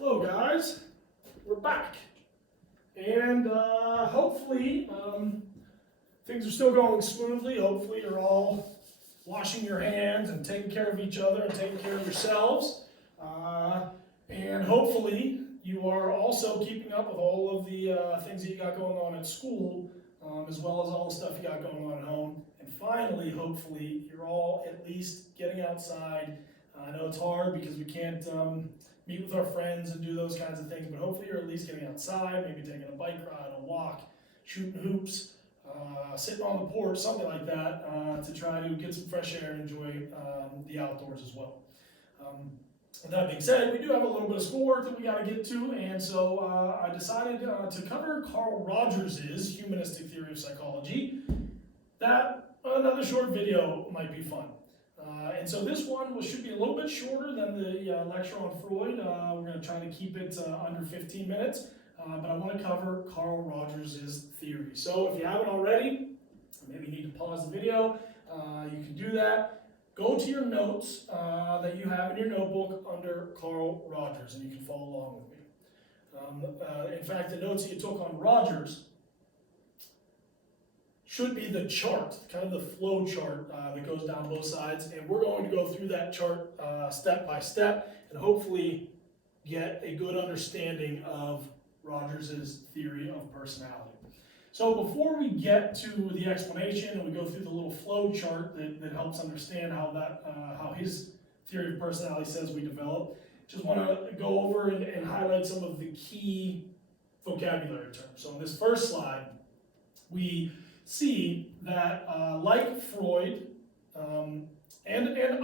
Hello guys, we're back, and hopefully things are still going smoothly. Hopefully you're all washing your hands and taking care of each other and taking care of yourselves, and hopefully you are also keeping up with all of the things that you got going on at school, as well as all the stuff you got going on at home. And finally, hopefully you're all at least getting outside. I know it's hard because we can't meet with our friends and do those kinds of things, but hopefully you're at least getting outside, maybe taking a bike ride, a walk, shooting hoops, sitting on the porch, something like that, to try to get some fresh air and enjoy the outdoors as well. With that being said, we do have a little bit of schoolwork that we got to get to, and so I decided to cover Carl Rogers' humanistic theory of psychology. That another short video might be fun. And so this one should be a little bit shorter than the lecture on Freud. We're going to try to keep it under 15 minutes, but I want to cover Carl Rogers' theory. So if you haven't already, maybe you need to pause the video, you can do that. Go to your notes that you have in your notebook under Carl Rogers, and you can follow along with me. In fact, the notes that you took on Rogers should be the chart, kind of the flow chart that goes down both sides, and we're going to go through that chart step by step and hopefully get a good understanding of Rogers' theory of personality. So before we get to the explanation and we go through the little flow chart that helps understand how his theory of personality says we develop, just want to go over and highlight some of the key vocabulary terms. So in this first slide, we see that like Freud and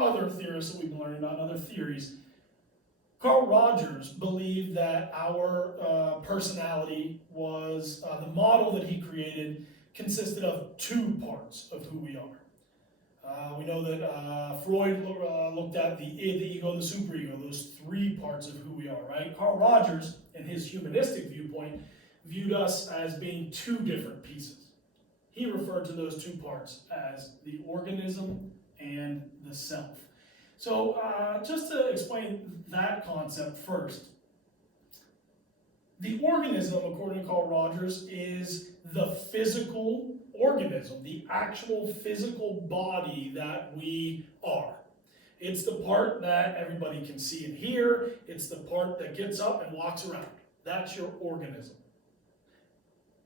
other theorists that we've learned about, other theories, Carl Rogers believed that our personality was, the model that he created consisted of two parts of who we are. We know that Freud looked at the id, the ego, the superego, those three parts of who we are, right? Carl Rogers, in his humanistic viewpoint, viewed us as being two different pieces. He referred to those two parts as the organism and the self. So just to explain that concept first, the organism, according to Carl Rogers, is the physical organism, the actual physical body that we are. It's the part that everybody can see and hear. It's the part that gets up and walks around. That's your organism.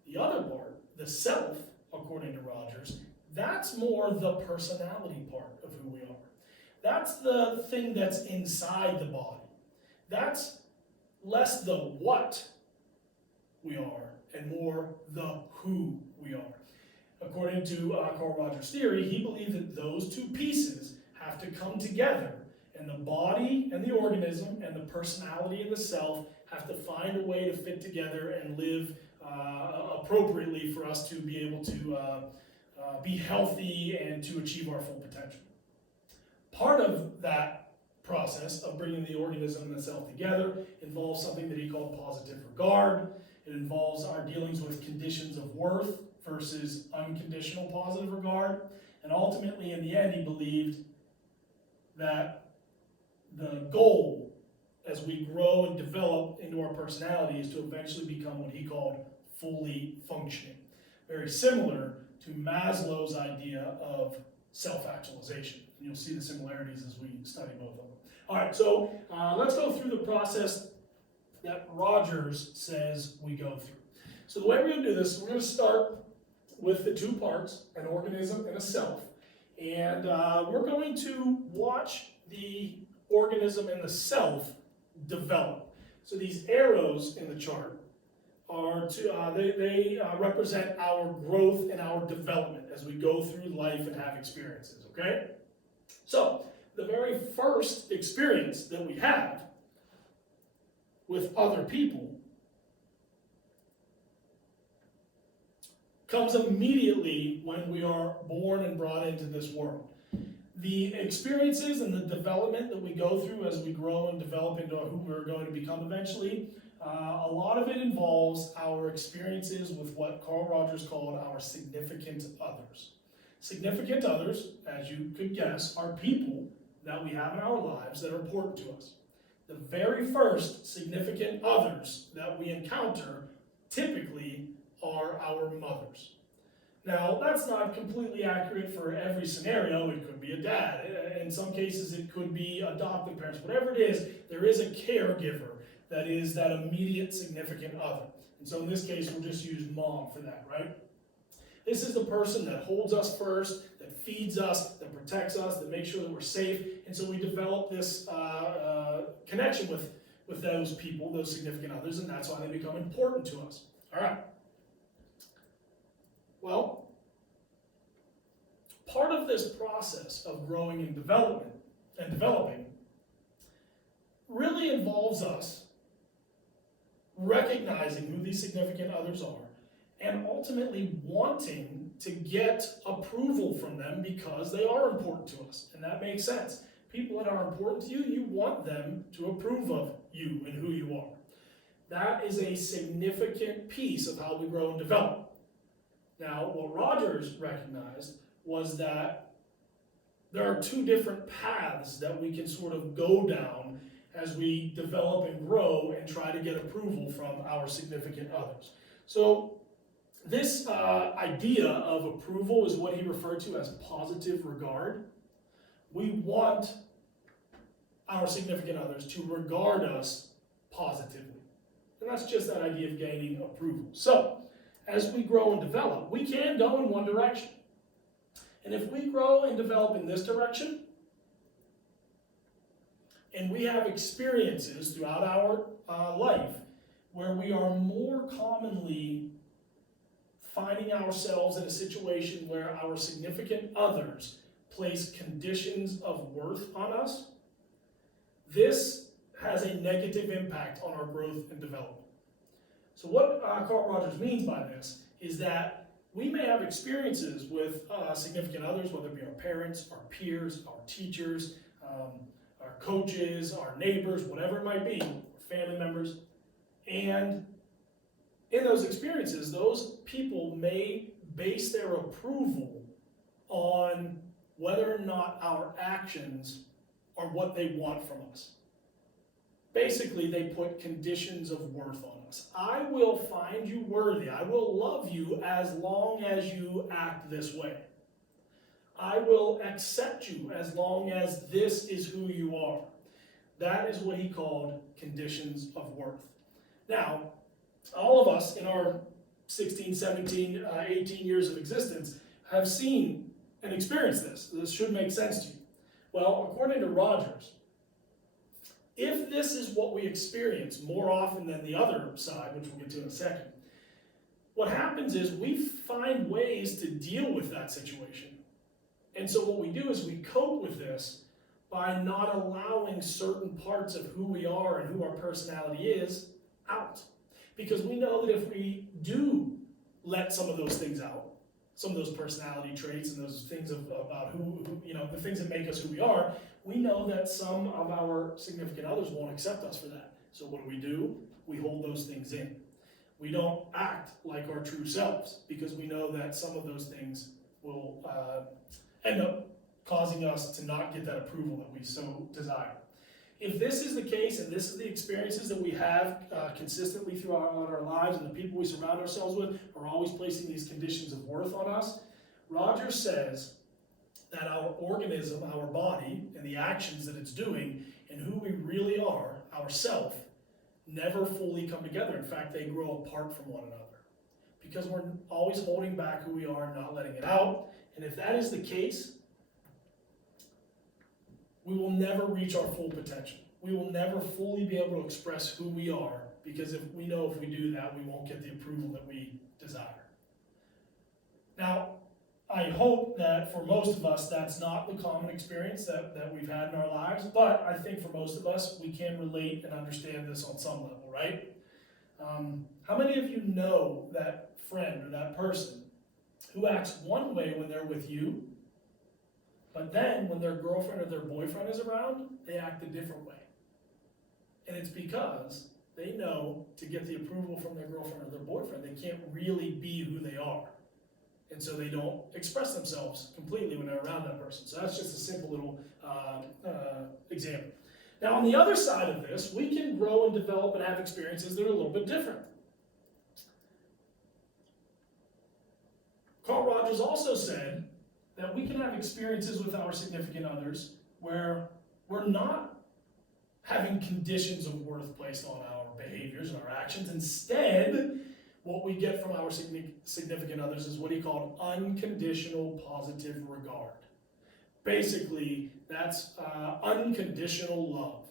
The other part, the self, according to Rogers, that's more the personality part of who we are. That's the thing that's inside the body. That's less the what we are and more the who we are. According to Carl Rogers' theory, he believed that those two pieces have to come together, and the body and the organism and the personality and the self have to find a way to fit together and live appropriately for us to be able to be healthy and to achieve our full potential. Part of that process of bringing the organism and the self together involves something that he called positive regard. It involves our dealings with conditions of worth versus unconditional positive regard. And ultimately, in the end, he believed that the goal as we grow and develop into our personality is to eventually become what he called fully functioning. Very similar to Maslow's idea of self-actualization. And you'll see the similarities as we study both of them. All right, so let's go through the process that Rogers says we go through. So the way we're going to do this, we're going to start with the two parts, an organism and a self. And we're going to watch the organism and the self develop. So these arrows in the chart are they represent our growth and our development as we go through life and have experiences, okay? So the very first experience that we have with other people comes immediately when we are born and brought into this world. The experiences and the development that we go through as we grow and develop into who we're going to become eventually, a lot of it involves our experiences with what Carl Rogers called our significant others. Significant others, as you could guess, are people that we have in our lives that are important to us. the very first significant others that we encounter typically are our mothers. Now, that's not completely accurate for every scenario. It could be a dad. In some cases, it could be adoptive parents. Whatever it is, there is a caregiver that is that immediate significant other. And so in this case, we'll just use mom for that, right? This is the person that holds us first, that feeds us, that protects us, that makes sure that we're safe. And so we develop this connection with those people, those significant others, and that's why they become important to us. All right. Well, part of this process of growing and developing really involves us recognizing who these significant others are and ultimately wanting to get approval from them because they are important to us. And that makes sense. People that are important to you, you want them to approve of you and who you are. That is a significant piece of how we grow and develop. Now, what Rogers recognized was that there are two different paths that we can sort of go down as we develop and grow and try to get approval from our significant others. So this idea of approval is what he referred to as positive regard. We want our significant others to regard us positively. And that's just that idea of gaining approval. So, as we grow and develop, we can go in one direction. And if we grow and develop in this direction, and we have experiences throughout our life where we are more commonly finding ourselves in a situation where our significant others place conditions of worth on us, this has a negative impact on our growth and development. So what Carl Rogers means by this is that we may have experiences with significant others, whether it be our parents, our peers, our teachers, our coaches, our neighbors, whatever it might be, family members. And in those experiences, those people may base their approval on whether or not our actions are what they want from us. Basically, they put conditions of worth on us. I will find you worthy. I will love you as long as you act this way. I will accept you as long as this is who you are. That is what he called conditions of worth. Now, all of us in our 16, 17, 18 years of existence have seen and experienced this. This should make sense to you. Well, according to Rogers, if this is what we experience more often than the other side, which we'll get to in a second, what happens is we find ways to deal with that situation. And so what we do is we cope with this by not allowing certain parts of who we are and who our personality is out. Because we know that if we do let some of those things out, some of those personality traits and those things about who, the things that make us who we are, we know that some of our significant others won't accept us for that. So what do? We hold those things in. We don't act like our true selves because we know that some of those things will end up causing us to not get that approval that we so desire. If this is the case and this is the experiences that we have consistently throughout our lives and the people we surround ourselves with are always placing these conditions of worth on us, Rogers says that our organism, our body, and the actions that it's doing and who we really are, ourself, never fully come together. In fact, they grow apart from one another because we're always holding back who we are and not letting it out. And if that is the case, we will never reach our full potential. We will never fully be able to express who we are because if we do that, we won't get the approval that we desire. Now, I hope that for most of us, that's not the common experience that we've had in our lives, but I think for most of us, we can relate and understand this on some level, right? How many of you know that friend or that person who acts one way when they're with you, but then when their girlfriend or their boyfriend is around, they act a different way? And it's because they know to get the approval from their girlfriend or their boyfriend, they can't really be who they are. And so they don't express themselves completely when they're around that person. So that's just a simple little example. Now, on the other side of this, we can grow and develop and have experiences that are a little bit different. Carl Rogers also said that we can have experiences with our significant others where we're not having conditions of worth placed on our behaviors and our actions. Instead, what we get from our significant others is what he called unconditional positive regard. Basically, that's unconditional love.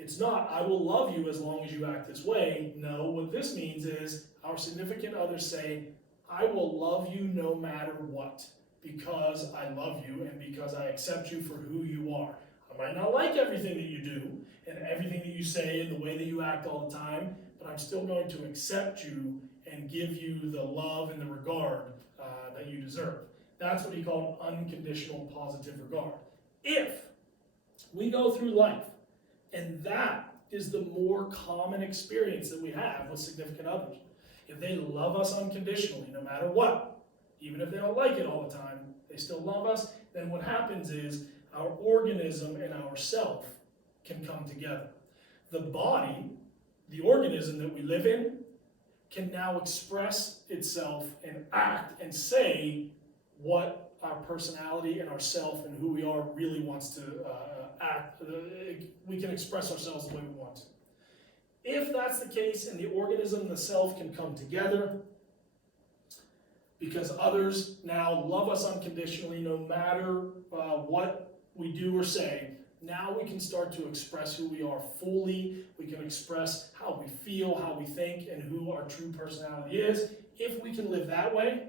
It's not, I will love you as long as you act this way. No, what this means is our significant others say, I will love you no matter what, because I love you and because I accept you for who you are. I might not like everything that you do and everything that you say and the way that you act all the time, but I'm still going to accept you and give you the love and the regard that you deserve. That's what he called unconditional positive regard. If we go through life, and that is the more common experience that we have with significant others, if they love us unconditionally, no matter what, even if they don't like it all the time, they still love us, then what happens is our organism and our self can come together. The body, the organism that we live in, can now express itself and act and say what our personality and our self and who we are really wants to act. We can express ourselves the way we want to. If that's the case and the organism and the self can come together, because others now love us unconditionally no matter what we do or say, now we can start to express who we are fully. We can express how we feel, how we think, and who our true personality is. If we can live that way,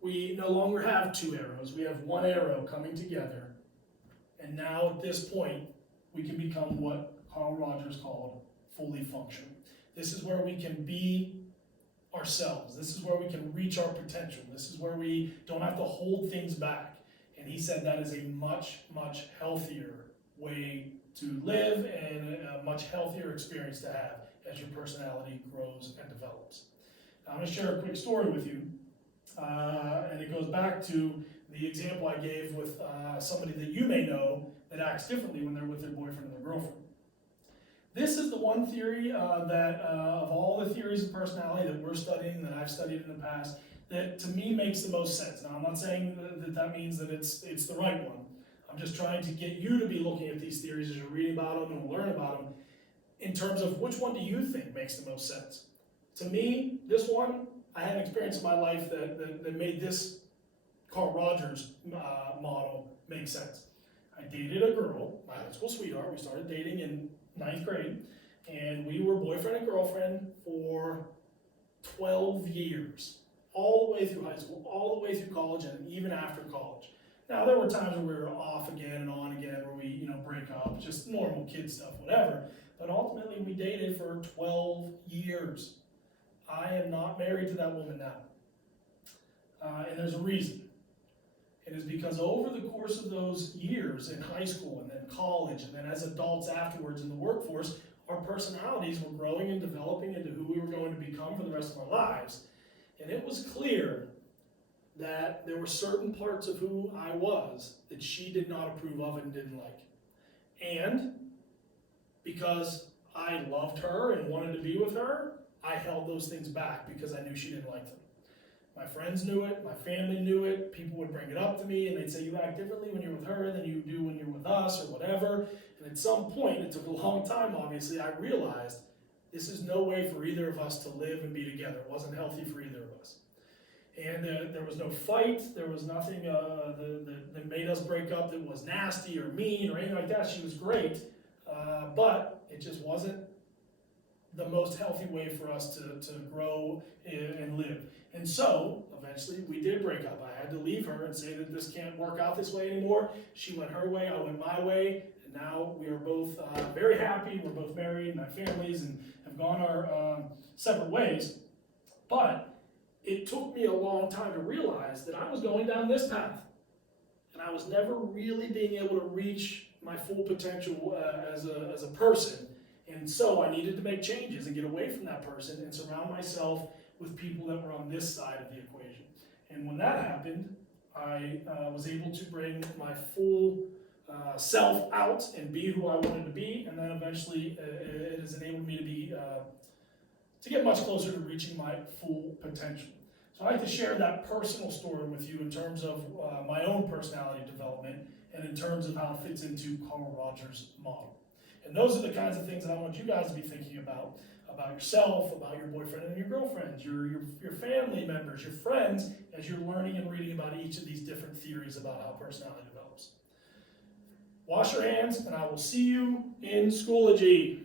we no longer have two arrows. We have one arrow coming together. And now at this point, we can become what Carl Rogers called fully functional. This is where we can be ourselves. This is where we can reach our potential. This is where we don't have to hold things back. And he said that is a much, much healthier way to live and a much healthier experience to have as your personality grows and develops. Now, I'm going to share a quick story with you. And it goes back to the example I gave with somebody that you may know that acts differently when they're with their boyfriend or their girlfriend. This is the one theory that of all the theories of personality that we're studying, that I've studied in the past, that to me makes the most sense. Now, I'm not saying that means that it's the right one. I'm just trying to get you to be looking at these theories as you're reading about them and learn about them in terms of which one do you think makes the most sense. To me, this one, I had an experience in my life that made this Carl Rogers model make sense. I dated a girl, my high school sweetheart. We started dating in 9th grade, and we were boyfriend and girlfriend for 12 years, all the way through high school, all the way through college, and even after college. Now, there were times where we were off again and on again, where we, break up, just normal kid stuff, whatever. But ultimately, we dated for 12 years. I am not married to that woman now. And there's a reason. It is because over the course of those years in high school and then college and then as adults afterwards in the workforce, our personalities were growing and developing into who we were going to become for the rest of our lives. And it was clear that there were certain parts of who I was that she did not approve of and didn't like. And because I loved her and wanted to be with her, I held those things back because I knew she didn't like them. My friends knew it, my family knew it, people would bring it up to me and they'd say, you act differently when you're with her than you do when you're with us or whatever. And at some point, it took a long time obviously, I realized this is no way for either of us to live and be together. It wasn't healthy for either of us. And there was no fight, there was nothing that made us break up that was nasty or mean or anything like that. She was great, but it just wasn't the most healthy way for us to grow and live. And so, eventually, we did break up. I had to leave her and say that this can't work out this way anymore. She went her way, I went my way, and now we are both very happy. We're both married and have families and have gone our separate ways. But it took me a long time to realize that I was going down this path. And I was never really being able to reach my full potential as a person. And so I needed to make changes and get away from that person and surround myself with people that were on this side of the equation. And when that happened, I was able to bring my full self out and be who I wanted to be, and then eventually it has enabled me to be to get much closer to reaching my full potential. So I like to share that personal story with you in terms of my own personality development and in terms of how it fits into Carl Rogers' model. And those are the kinds of things that I want you guys to be thinking about yourself, about your boyfriend and your girlfriend, your family members, your friends, as you're learning and reading about each of these different theories about how personality develops. Wash your hands, and I will see you in Schoology.